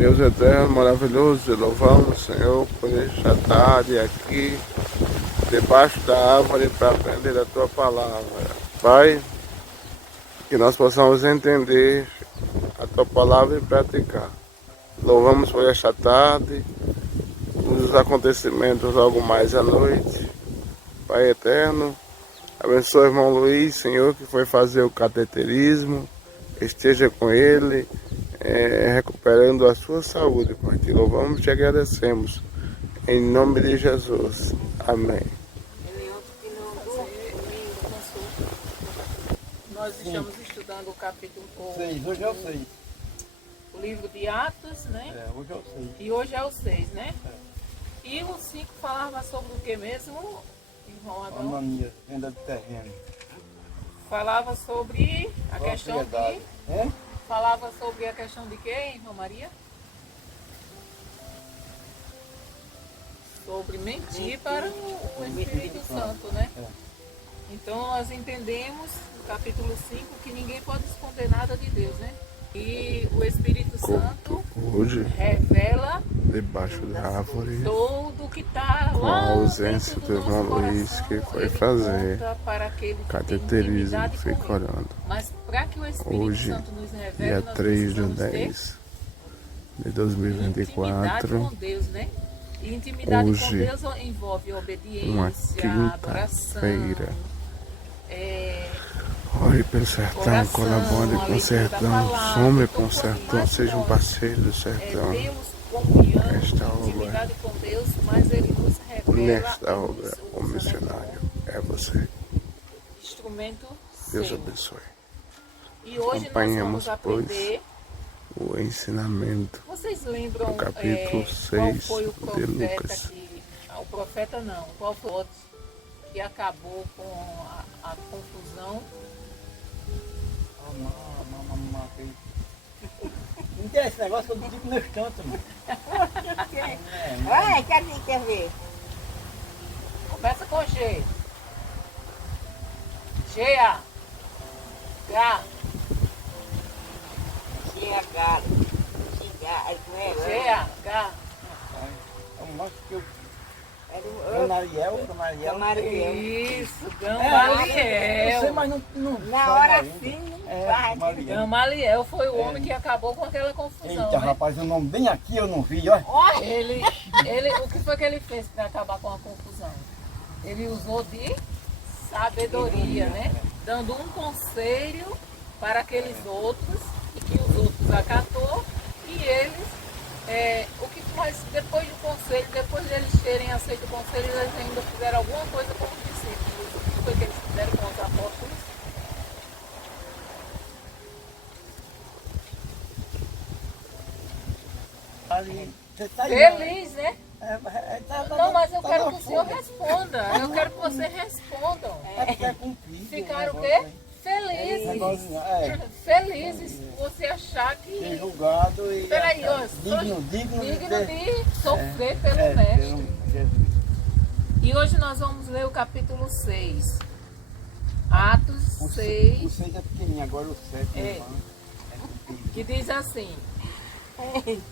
Deus eterno, maravilhoso, te louvamos, Senhor, por esta tarde aqui, debaixo da árvore, para aprender a tua palavra. Pai, que nós possamos entender a tua palavra e praticar. Louvamos por esta tarde, os acontecimentos logo mais à noite. Pai eterno, abençoe o irmão Luiz, Senhor, que foi fazer o cateterismo. Esteja com ele, recuperando a sua saúde, Pai. Te louvamos e te agradecemos. Em nome de Jesus. Amém. Nós estamos estudando o capítulo 6, hoje é o 6. O livro de Atos, né? Hoje é o 6. E hoje é o 6, né? E o 5 falava sobre o que mesmo, irmão Adão? Mania, venda de terreno. Falava sobre a questão de... É? Falava sobre a questão de quê, irmã Maria? Sobre mentir para o Espírito Santo, né? Então nós entendemos no capítulo 5 que ninguém pode esconder nada de Deus, né? E o Espírito Santo Hoje, revela debaixo da árvore, tudo que está com a lá ausência dentro do irmão nosso Luiz, coração, que foi ele fazer conta para aquele que tem cateterismo, intimidade com fica ele. orando. Mas para que o Espírito Hoje, Santo nos revele, dia nós 3 de precisamos ter 10 de intimidade 2024, com Deus, né? E intimidade com Hoje, Deus envolve uma obediência, adoração, quinta-feira. Ore pelo sertão, oração, colabore a com o leitura da sertão, palavra. some Então, com o quanto sertão, mais seja um nós, parceiro do sertão. temos confiança, Esta obra, intimidade com Deus, mas Ele nos revela nesta e obra, nos o usa, missionário né? é você. Instrumento Deus seu. abençoe. E hoje nós Acompanhamos, vamos aprender. O ensinamento Vocês lembram do capítulo qual 6 foi o de profeta Lucas. que... O profeta não, qual foi o outro que acabou com a confusão? Não tem esse negócio que eu não digo meus cantos, mano. Olha, quer ver? Começa com G. G-A. G-A. Chega galo. Chega, G-A. G-A. Eu mostro que eu... era Gamaliel. Gamaliel. Isso, Eu sei, Gamaliel. mas não Na sai hora ainda. sim, Gamaliel. Gamaliel foi o homem que acabou com aquela confusão, Eita, né? rapaz, o nome bem aqui eu não vi, ó. Ele, o que foi que ele fez para acabar com a confusão? Ele usou de sabedoria, né? Dando um conselho para aqueles outros, e que os outros acatou, e eles, mas depois do conselho, depois de eles terem aceito o conselho, eles ainda fizeram alguma coisa com os discípulos. O que foi que eles fizeram com os apóstolos? Ali, você tá aí, Feliz, né? tá Não, mas eu tá quero na que o senhor folha. responda. Eu quero que vocês respondam. É cumprido, Ficaram o negócio, quê? hein? Felizes. Negócio, Felizes. Você achar ser que... julgado e Peraí, ó, digno digno ter- de sofrer pelo pelo mestre. Jesus. E hoje nós vamos ler o capítulo 6. Atos O 6, 6 é pequenininho, agora o 7 É. que diz assim: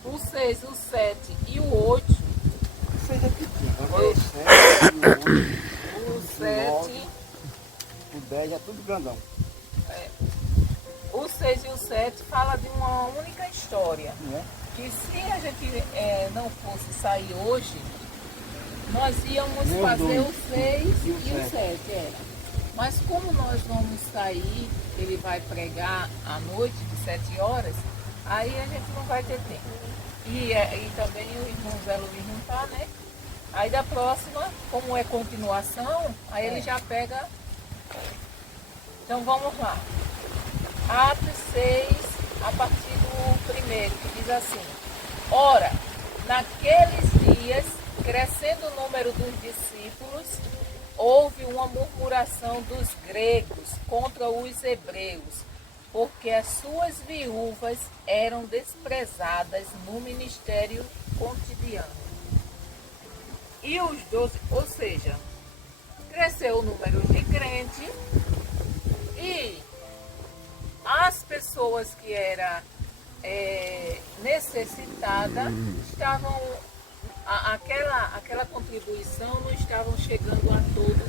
o 6, o 7 e o 8, O 6 é pequeno, agora o 7, o 7, o 10 é tudo grandão. o 6 e o 7 fala de uma única história. Não é? Que se a gente não fosse sair hoje, nós íamos Meu fazer Deus. o 6 E o e o 7. Mas como nós vamos sair, ele vai pregar à noite de 7 horas, aí a gente não vai ter tempo. E também o irmão Zé Luiz não está, né? Aí da próxima, como é continuação, aí ele já pega. Então vamos lá. Atos 6, a partir do primeiro, que diz assim: ora, naqueles dias, crescendo o número dos discípulos, houve uma murmuração dos gregos contra os hebreus, porque as suas viúvas eram desprezadas no ministério cotidiano. E os 12, ou seja, cresceu o número de crentes e as pessoas que eram necessitada, estavam aquela contribuição não estavam chegando a todos,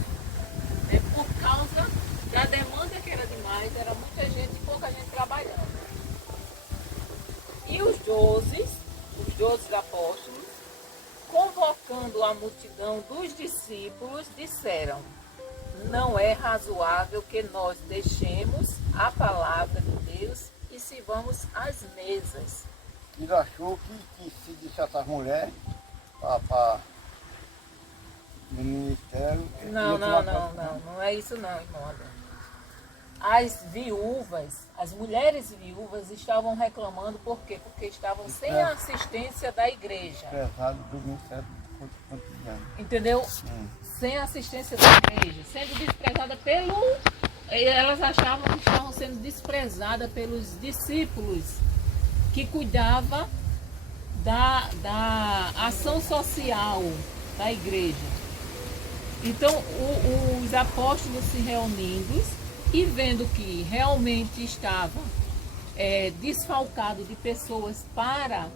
né, por causa da demanda que era demais, era muita gente e pouca gente trabalhando. E os 12 apóstolos, convocando a multidão dos discípulos, disseram: não é razoável que nós deixemos a palavra de Deus e sirvamos às mesas. Ele achou que se deixasse as mulheres para no ministério... Não é isso não, irmão Adão. As viúvas, as mulheres viúvas estavam reclamando, por quê? Porque estavam sem a assistência da igreja. Pesado do ministério cotidiano. Entendeu? Sem a assistência da igreja, sendo desprezada elas achavam que estavam sendo desprezadas pelos discípulos que cuidavam da ação social da igreja. Então, os apóstolos se reunindo e vendo que realmente estavam desfalcados de pessoas para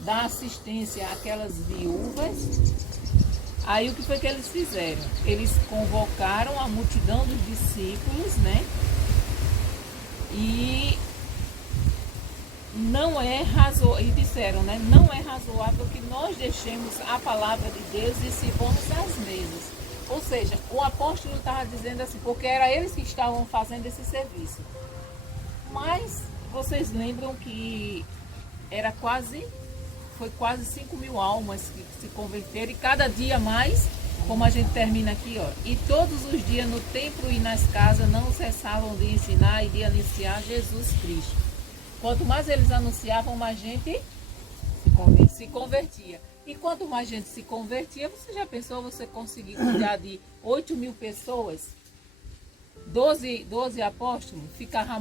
dar assistência àquelas viúvas, aí o que foi que eles fizeram? Eles convocaram a multidão dos discípulos, né? E disseram, né? Não é razoável que nós deixemos a palavra de Deus e sirvamos às mesas. Ou seja, o apóstolo estava dizendo assim, porque era eles que estavam fazendo esse serviço. Mas vocês lembram que foi quase 5.000 almas que se converteram, e cada dia mais, como a gente termina aqui, ó, e todos os dias no templo e nas casas não cessavam de ensinar e de anunciar Jesus Cristo. Quanto mais eles anunciavam, mais gente se convertia. E quanto mais gente se convertia, você já pensou você conseguir cuidar de 8.000 pessoas? 12 apóstolos? Estava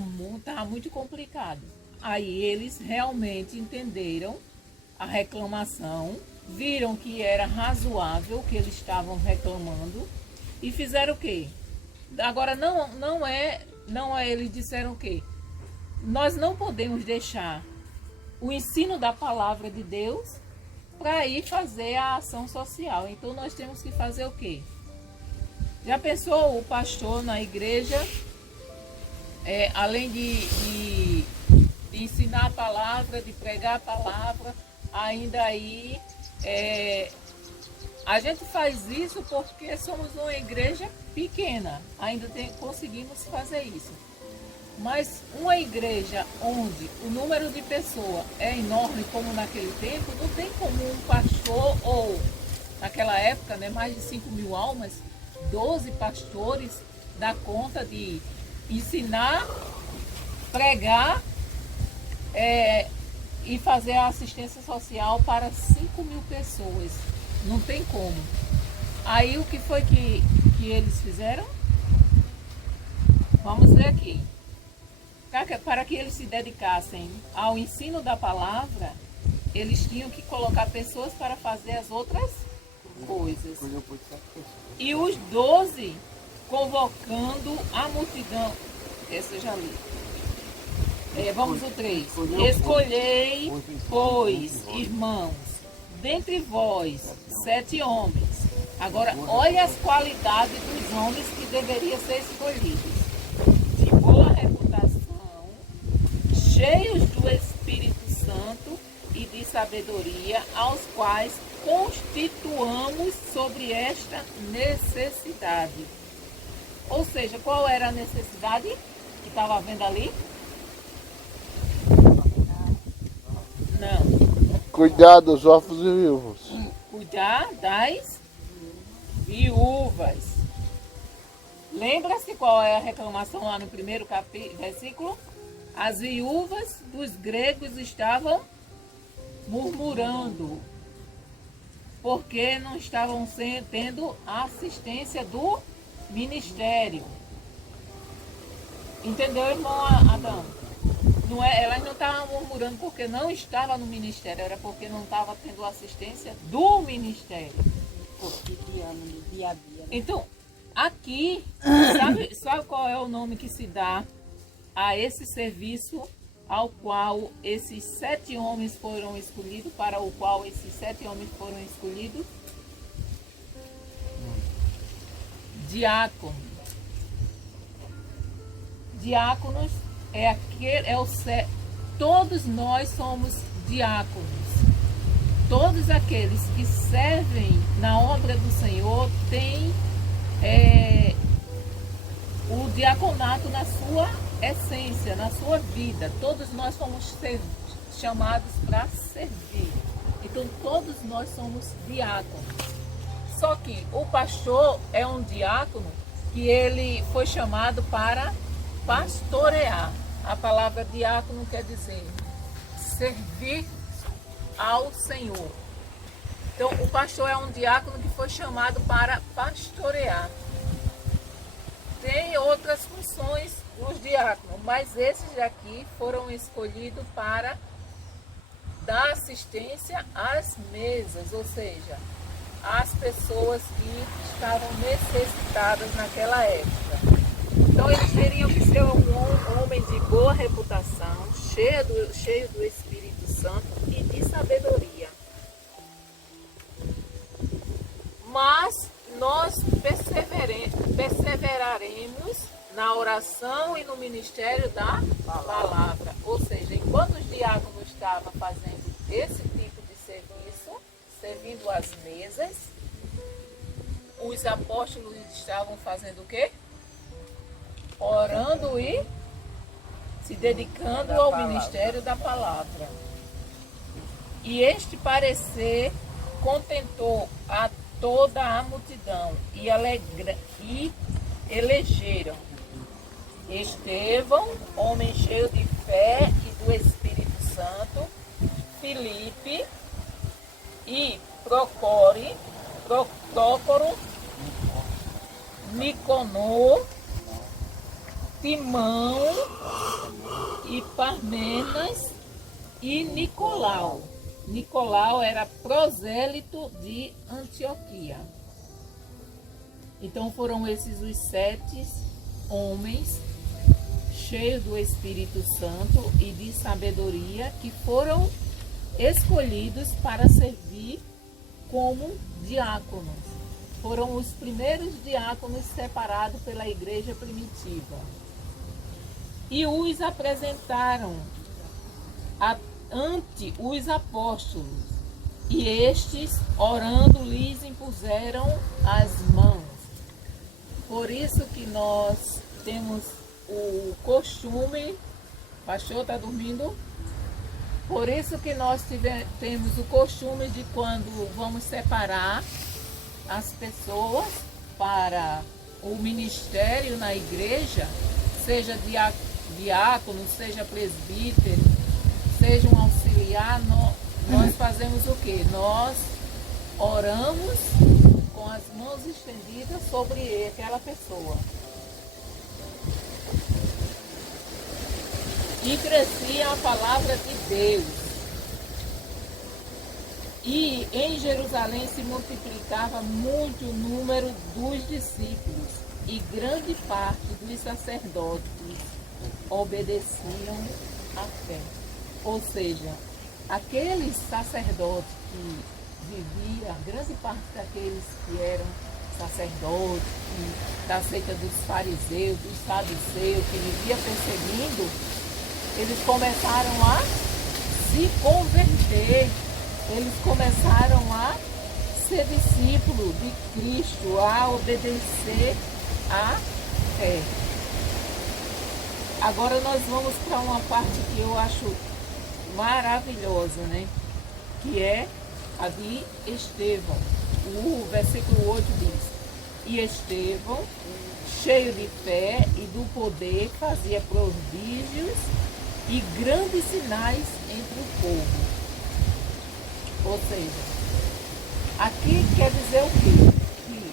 muito complicado. Aí eles realmente entenderam a reclamação, viram que era razoável o que eles estavam reclamando e fizeram o quê? Agora eles disseram o quê? Nós não podemos deixar o ensino da palavra de Deus para ir fazer a ação social. Então nós temos que fazer o quê? Já pensou o pastor na igreja, além de ensinar a palavra, de pregar a palavra, ainda aí a gente faz isso porque somos uma igreja pequena, ainda conseguimos fazer isso. Mas uma igreja onde o número de pessoas é enorme como naquele tempo, não tem como um pastor, ou naquela época, né, mais de 5.000 almas, 12 pastores dar conta de ensinar, pregar e fazer a assistência social para 5.000 pessoas. Não tem como. Aí o que foi que eles fizeram? Vamos ver aqui. Para que eles se dedicassem ao ensino da palavra, eles tinham que colocar pessoas para fazer as outras coisas. E os 12 convocando a multidão. Essa eu já li. Vamos ao 3. Escolhei, pois, irmãos, dentre vós 7 homens. Agora, olha as qualidades dos homens que deveriam ser escolhidos. De boa reputação, cheios do Espírito Santo e de sabedoria, aos quais constituamos sobre esta necessidade. Ou seja, qual era a necessidade que estava havendo ali? Não. Cuidar dos órfãos e viúvos. Cuidar das viúvas. Lembra-se qual é a reclamação lá no primeiro versículo? As viúvas dos gregos estavam murmurando, porque não estavam tendo a assistência do ministério. Entendeu, irmão Adão? Elas não estavam murmurando porque não estava no ministério, era porque não estava tendo assistência do ministério. Cotidiano, do dia a dia. Então, aqui, sabe qual é o nome que se dá a esse serviço ao qual esses 7 homens foram escolhidos, para o qual esses 7 homens foram escolhidos? Diácono. Diáconos todos nós somos diáconos. Todos aqueles que servem na obra do Senhor têm o diaconato na sua essência, na sua vida. Todos nós somos chamados para servir. Então todos nós somos diáconos. Só que o pastor é um diácono que ele foi chamado para pastorear. A palavra diácono quer dizer servir ao Senhor. Então o pastor é um diácono que foi chamado para pastorear. Tem outras funções os diáconos, mas esses daqui foram escolhidos para dar assistência às mesas, ou seja, às pessoas que estavam necessitadas naquela época. Então eles teriam que ser um homem de boa reputação, cheio do Espírito Santo e de sabedoria. Mas nós perseveraremos na oração e no ministério da palavra. Ou seja, enquanto os diáconos estavam fazendo esse tipo de serviço, servindo as mesas, os apóstolos estavam fazendo o quê? Orando e se dedicando ao ministério da palavra. E este parecer contentou a toda a multidão e elegeram Estevão, homem cheio de fé e do Espírito Santo, Filipe e Prócoro, Nicanor, Timão e Parmenas e Nicolau. Nicolau era prosélito de Antioquia. Então foram esses os 7 homens cheios do Espírito Santo e de sabedoria que foram escolhidos para servir como diáconos. Foram os primeiros diáconos separados pela igreja primitiva. E os apresentaram ante os apóstolos, e estes, orando, lhes impuseram as mãos. Por isso que nós temos o costume, o pastor está dormindo? Por isso que nós temos o costume de, quando vamos separar as pessoas para o ministério na igreja, seja diácono, seja presbítero, seja um auxiliar, nós fazemos o quê? Nós oramos com as mãos estendidas sobre aquela pessoa. E crescia a palavra de Deus. E em Jerusalém se multiplicava muito o número dos discípulos, e grande parte dos sacerdotes obedeciam à fé. Ou seja, aqueles sacerdotes que viviam, grande parte daqueles que eram sacerdotes, da seita dos fariseus, dos saduceus, que vivia perseguindo, eles começaram a se converter, eles começaram a ser discípulos de Cristo, a obedecer à fé. Agora nós vamos para uma parte que eu acho maravilhosa, né? Que é a de Estevão. O versículo 8 diz: e Estevão, cheio de fé e do poder, fazia prodígios e grandes sinais entre o povo. Ou seja, aqui quer dizer o quê? Que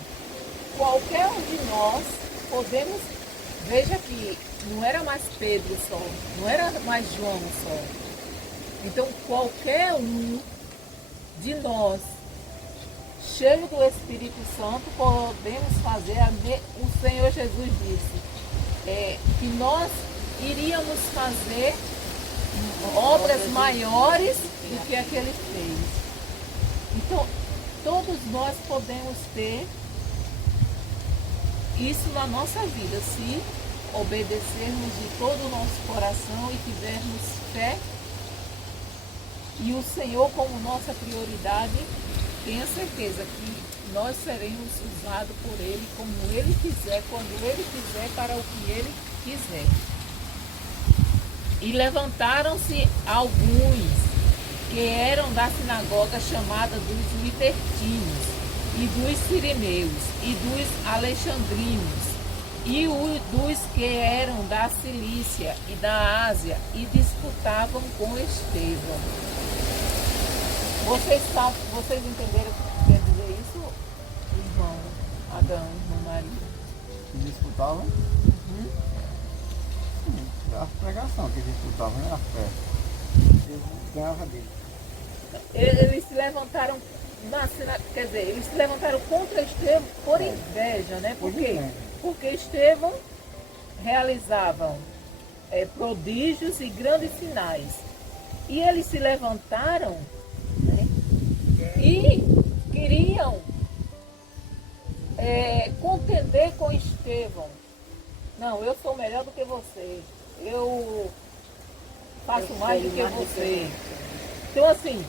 qualquer um de nós podemos, veja que não era mais Pedro só, não era mais João só. Então qualquer um de nós, cheio do Espírito Santo, podemos fazer, o Senhor Jesus disse, que nós iríamos fazer obras maiores do que a que ele fez. Então, todos nós podemos ter isso na nossa vida, se obedecermos de todo o nosso coração e tivermos fé e o Senhor como nossa prioridade, tenha certeza que nós seremos usados por Ele como Ele quiser, quando Ele quiser, para o que Ele quiser. E levantaram-se alguns que eram da sinagoga chamada dos libertinos, e dos sirineus, e dos alexandrinos, e dos que eram da Cilícia e da Ásia, e disputavam com Estevão. Vocês entenderam o que quer dizer isso, irmão Adão, irmão Maria? Que disputavam? A pregação que disputavam, era a fé. Eu ganhava dele. Eles se levantaram quer dizer, eles se levantaram contra Estevão por inveja, né? Por quê? Porque Estevão realizavam prodígios e grandes sinais. E eles se levantaram, né, e queriam contender com Estevão. Não, eu sou melhor do que você. Eu faço mais do que você. Então assim,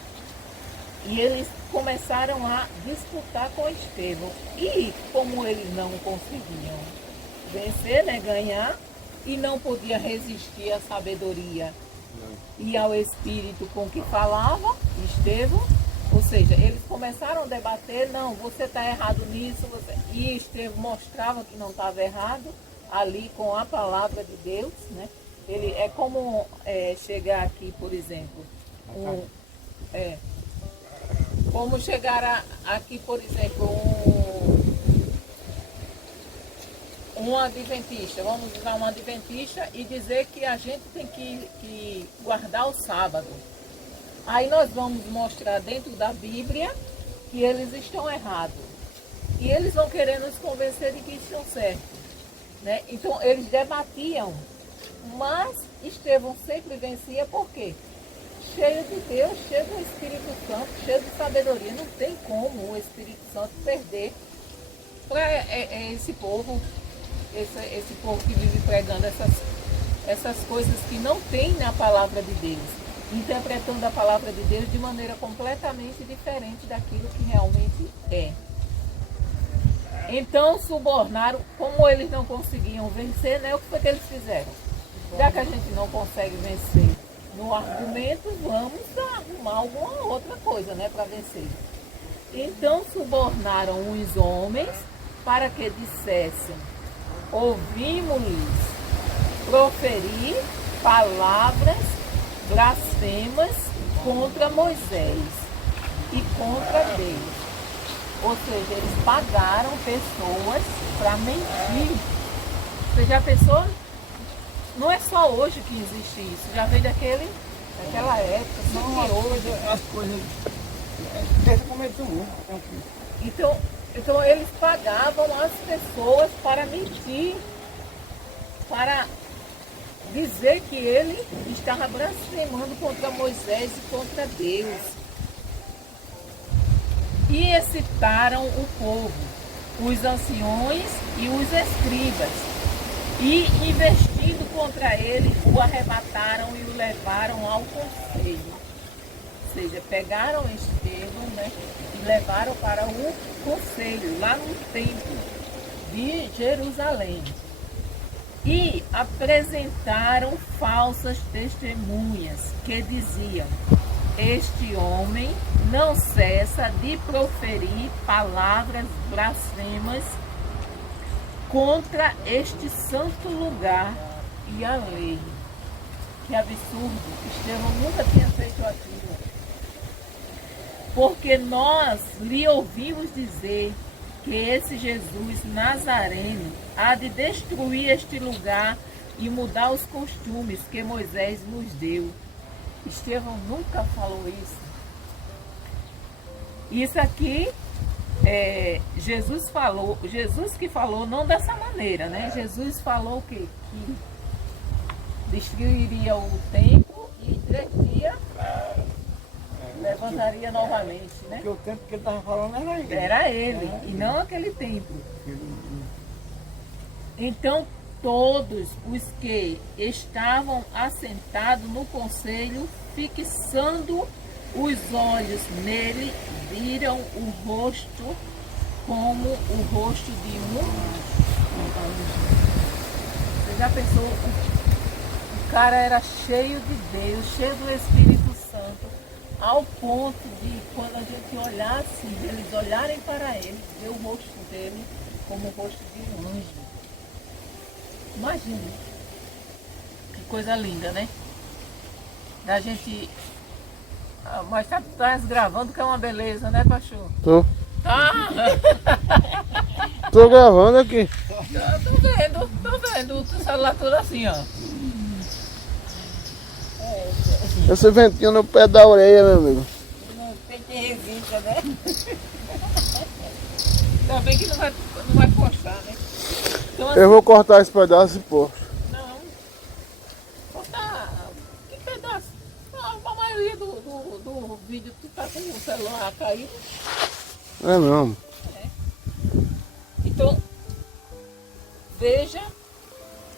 e eles começaram a disputar com Estevão. E como eles não conseguiam vencer, né, ganhar, e não podia resistir à sabedoria e ao espírito com que falava Estevão, ou seja, eles começaram a debater, não, você está errado nisso, e Estevão mostrava que não estava errado, ali com a palavra de Deus, né? Ele é como chegar aqui, por exemplo, como chegar aqui, por exemplo, um adventista, vamos usar um adventista e dizer que a gente tem que guardar o sábado. Aí nós vamos mostrar dentro da Bíblia que eles estão errados. E eles vão querer nos convencer de que estão certos, né? Então eles debatiam, mas Estevão sempre vencia, por quê? Cheio de Deus, cheio do Espírito Santo, cheio de sabedoria. Não tem como o Espírito Santo perder para esse povo, esse povo que vive pregando essas coisas que não tem na palavra de Deus, interpretando a palavra de Deus de maneira completamente diferente daquilo que realmente é. Então subornaram, como eles não conseguiam vencer, né? O que foi que eles fizeram? Já que a gente não consegue vencer no argumento, vamos arrumar alguma outra coisa, né, para vencer. Então subornaram os homens para que dissessem: ouvimos-lhes proferir palavras blasfemas contra Moisés e contra Deus. Ou seja, eles pagaram pessoas para mentir. Você já pensou? Não é só hoje que existe isso, já vem daquela época, sempre hoje. As coisas. Desde o começo do mundo. Então eles pagavam as pessoas para mentir, para dizer que ele estava blasfemando contra Moisés e contra Deus. E excitaram o povo, os anciões e os escribas, e investindo contra ele, o arrebataram e o levaram ao conselho. Ou seja, pegaram Estevão, né, e levaram para o conselho, lá no templo de Jerusalém. E apresentaram falsas testemunhas que diziam: este homem não cessa de proferir palavras blasfemas contra este santo lugar e a lei. Que absurdo! Estevão nunca tinha feito aquilo. Porque nós lhe ouvimos dizer que esse Jesus Nazareno há de destruir este lugar e mudar os costumes que Moisés nos deu. Estevão nunca falou isso. Isso aqui Jesus falou, Jesus que falou não dessa maneira, né? Jesus falou que destruiria o templo e 3 dias, levantaria novamente, né? Porque o tempo que ele estava falando era ele. Era ele, e não aquele templo. Então todos os que estavam assentados no conselho, fixando os olhos nele, viram o rosto como o rosto de um anjo. Você já pensou? O cara era cheio de Deus, cheio do Espírito Santo, ao ponto de, quando a gente olhasse, eles olharem para ele, ver o rosto dele como o rosto de um anjo. Imagine, que coisa linda, né? Da gente... Mas tá gravando, que é uma beleza, né, Pachu? Tô. Tá! Tô gravando aqui. Tô vendo o celular todo assim, ó. Esse ventinho no pé da orelha, meu amigo. Não tem que resista, né? Ainda bem que não vai postar, né? Então, assim, Eu vou cortar esse pedaço e pôr. não. Postar. Que pedaço? A maioria do vídeo tu tá com o celular caído. É não. Então, veja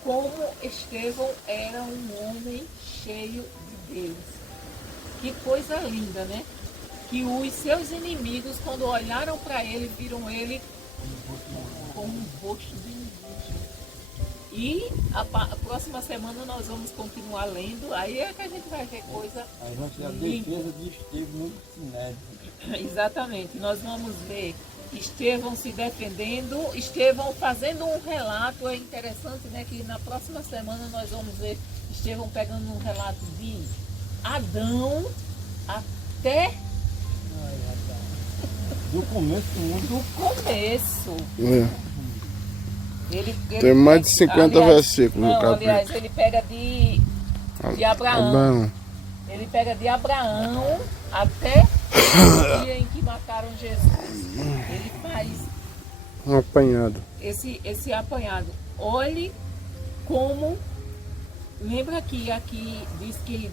como Estevão era um homem cheio de Deus. Que coisa linda, né? Que os seus inimigos, quando olharam para ele, viram ele com um rosto de um anjo. E a próxima semana nós vamos continuar lendo. Aí é que a gente vai ver coisa. Aí vai ser a defesa de Estevão no Sinédrio. Exatamente. Nós vamos ver Estevão se defendendo, Estevão fazendo um relato. É interessante, né, que na próxima semana nós vamos ver Estevão pegando um relato de Adão até Do começo do mundo. do começo. É. Ele Tem mais de 50 aliás, versículos no não, capítulo. aliás, ele pega de Abraão. Abraão. Ele pega de Abraão até o dia em que mataram Jesus. Ele faz Um apanhado. esse apanhado. Olhe como... Lembra que aqui diz que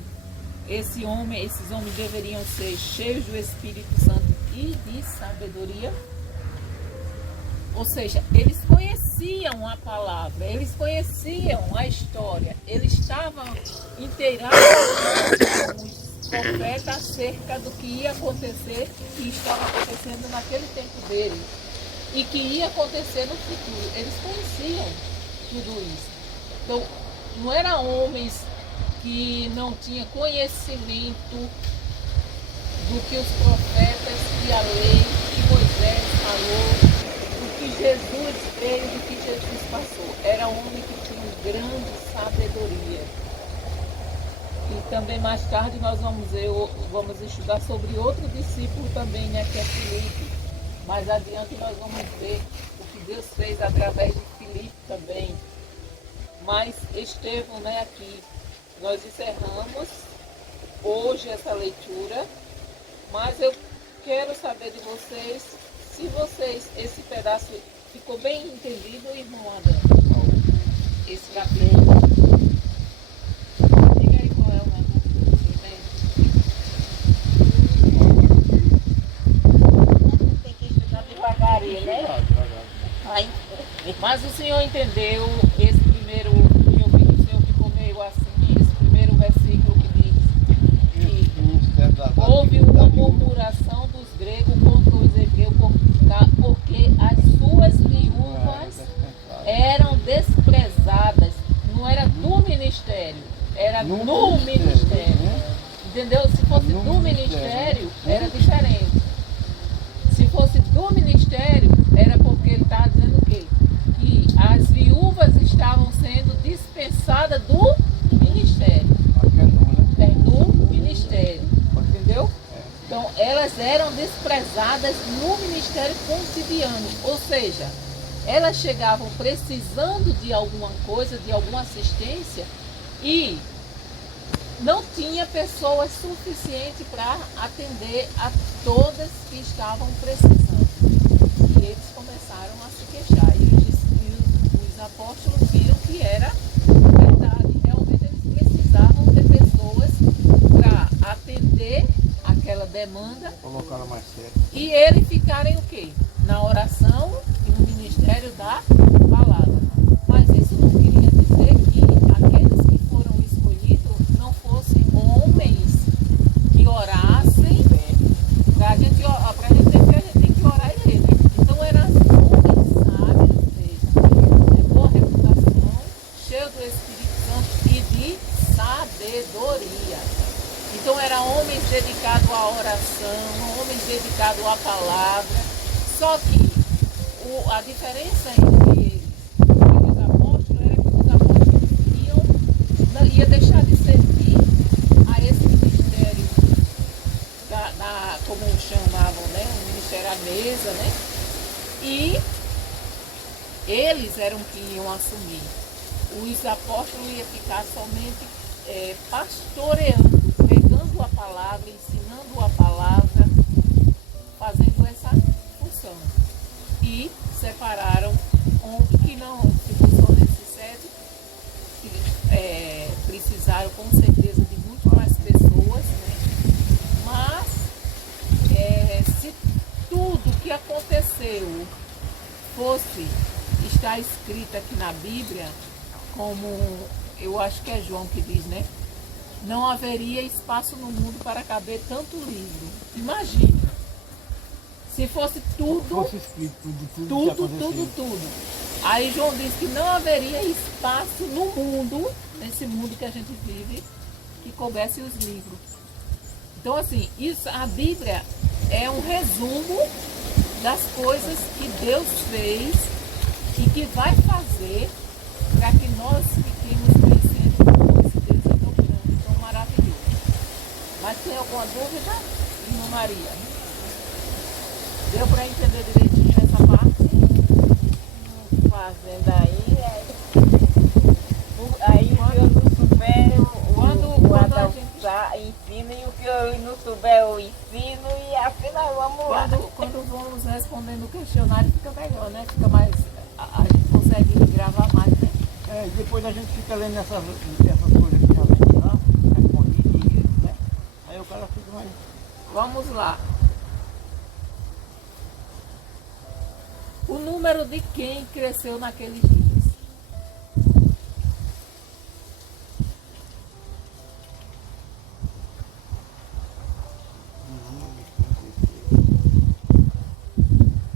esses homens deveriam ser cheios do Espírito Santo e de sabedoria? Ou seja, eles conheciam a palavra, eles conheciam a história, eles estavam inteirados com os profetas acerca do que ia acontecer e estava acontecendo naquele tempo dele e que ia acontecer no futuro. Eles conheciam tudo isso. Então, não eram homens que não tinham conhecimento do que os profetas e a lei que Moisés falou, do que Jesus veio, do que Jesus passou. Era um homem que tinha grande sabedoria. E também mais tarde nós vamos estudar sobre outro discípulo também, né, que é Filipe. Mais adiante nós vamos ver o que Deus fez através de Filipe também. Mas Estevão, né, aqui nós encerramos hoje essa leitura, mas eu quero saber de vocês, se esse pedaço ficou bem entendido, irmão Adão, esse capítulo. Diga aí qual é o nome. Tem que estudar devagarinho, né? Aí, Mas o senhor entendeu esse primeiro, que eu vi que o senhor ficou meio assim, esse primeiro versículo que diz que houve uma murmuração dos gregos contra os hebreus, porque as suas viúvas eram desprezadas. Não era do ministério, era no ministério. Entendeu? Se fosse do ministério, era diferente. Se fosse do ministério, era porque ele estava dizendo o quê? Que as viúvas estavam sendo dispensadas do ministério. É do ministério. Entendeu? Então, elas eram desprezadas no ministério cotidiano. Ou seja, elas chegavam precisando de alguma coisa, de alguma assistência, e não tinha pessoas suficientes para atender a todas que estavam precisando. E eles começaram a se queixar. E os apóstolos viram que era verdade. Realmente eles precisavam de pessoas para atender aquela demanda Colocaram mais sério. e eles ficarem o quê? Na oração e no ministério da palavra. Mas isso não queria dizer que aqueles que foram escolhidos não fossem homens que orassem pra gente ter fé, a gente tem que orar e ler, né? Então eram homens sábios mesmo, de boa reputação, cheios do Espírito Santo e de sabedoria. Então eram homens dedicados à oração, homens dedicados à palavra. Só que a diferença entre eles e os apóstolos era que os apóstolos ia deixar de servir a esse ministério, como chamavam, né? O ministério à mesa, né? E eles eram que iam assumir. Os apóstolos iam ficar somente pastoreando, pregando a palavra, ensinando a palavra, fazendo essa função. E separaram homens que não, se foram nesses 7, precisaram com certeza de muito mais pessoas, né? Mas se tudo que aconteceu fosse estar escrito aqui na Bíblia, como eu acho que é João que diz, né? Não haveria espaço no mundo para caber tanto livro. Imagine. Se fosse tudo, Fosse escrito tudo. tudo. Aí João diz que não haveria espaço no mundo, nesse mundo que a gente vive, que coubesse os livros. Então, assim, a Bíblia é um resumo das coisas que Deus fez e que vai fazer para que nós fiquemos conhecendo com esse Deus tão grande, tão maravilhoso. Mas tem alguma dúvida, irmã Maria? Deu para entender direitinho essa parte? Fazendo aí o que eu não souber, Quando o a Adão gente- ensina, e o que eu não souber eu ensino, e afinal vamos lá. Quando vamos respondendo o questionário fica melhor, né? Fica mais. A gente consegue gravar mais, né? Depois a gente fica lendo essas coisas que já vem lá, respondidas, né? Aí o cara fica mais. Vamos lá. O número de quem cresceu naqueles dias?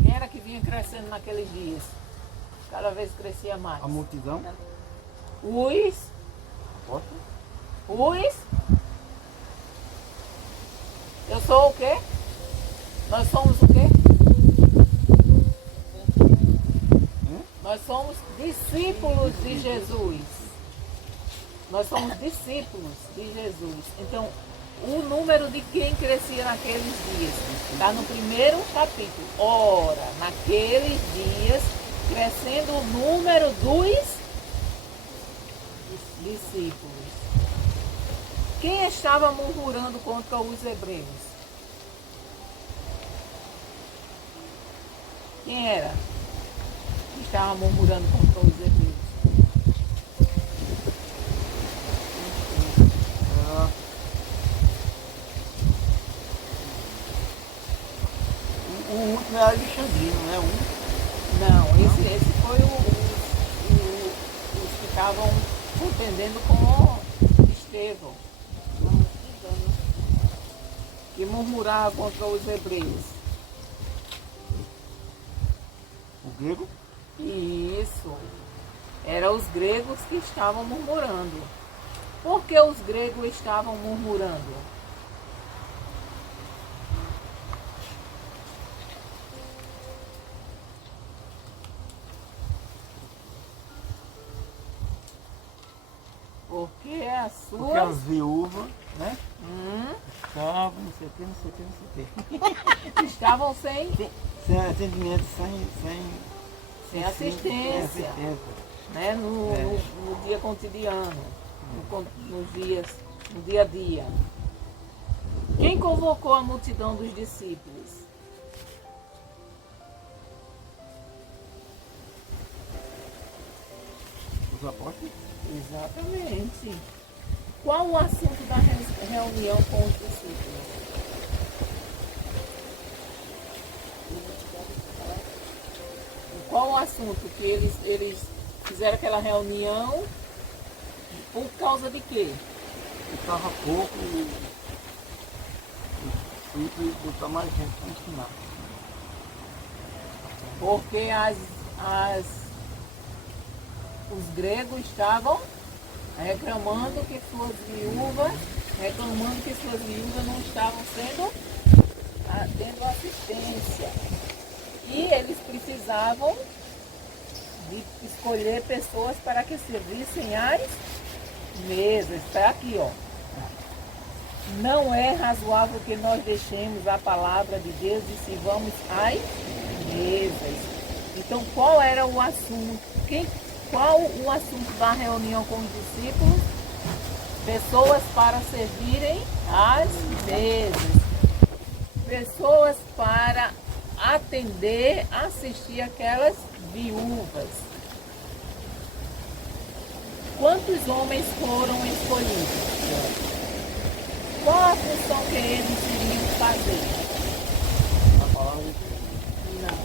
Quem era que vinha crescendo naqueles dias? Cada vez crescia mais. A multidão. Os. Eu sou o quê? Nós somos o quê? Nós somos discípulos de Jesus. Nós somos discípulos de Jesus. Então, o número de quem crescia naqueles dias está no primeiro capítulo. Ora, naqueles dias, crescendo o número dos discípulos. Quem estava murmurando contra os hebreus? Quem era? Que estava murmurando contra os hebreus? O último é Alexandrino, né? Não, esse foi os que estavam contendendo com Estevão, que murmurava contra os hebreus. O grego. Isso. Eram os gregos que estavam murmurando. Por que os gregos estavam murmurando? Porque as Porque as suas... viúvas, né? Estavam, não sei o que, não sei o que, não sei o que. estavam sem Sem atendimento, sem assistência, né? No dia cotidiano, no dia a dia. Quem convocou a multidão dos discípulos? Os apóstolos. Exatamente. Qual o assunto da reunião com os discípulos? Qual o assunto que eles fizeram aquela reunião? Por causa de quê? Ficava pouco e botar mais gente para ensinar. Porque os gregos estavam reclamando que suas viúvas não estavam tendo assistência. E eles precisavam de escolher pessoas para que servissem as mesas. Está aqui, ó. Não é razoável que nós deixemos a palavra de Deus e sirvamos às mesas. Então, qual era o assunto? Qual o assunto da reunião com os discípulos? Pessoas para servirem às mesas. Pessoas para atender, assistir aquelas viúvas. Quantos homens foram escolhidos? Qual a função que eles iriam fazer? A palavra de Deus. Não.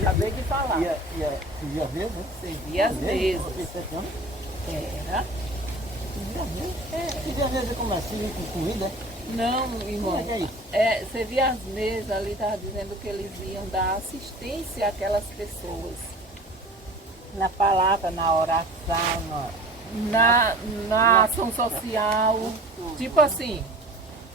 Acabei de falar. Servia às vezes, né? Servia às mesas. Você 7 anos? Era. Servia às vezes? Servia às vezes como assim, com comida? Não, irmão. Como é que é isso? Servia às mesas, ali estava dizendo que eles iam dar assistência àquelas pessoas. Na palavra, na oração, Na ação social. Tipo assim,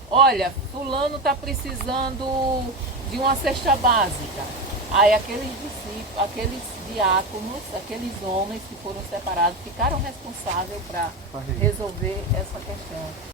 olha, fulano está precisando de uma cesta básica. Aí aqueles discípulos, aqueles diáconos, aqueles homens que foram separados, ficaram responsáveis para resolver essa questão.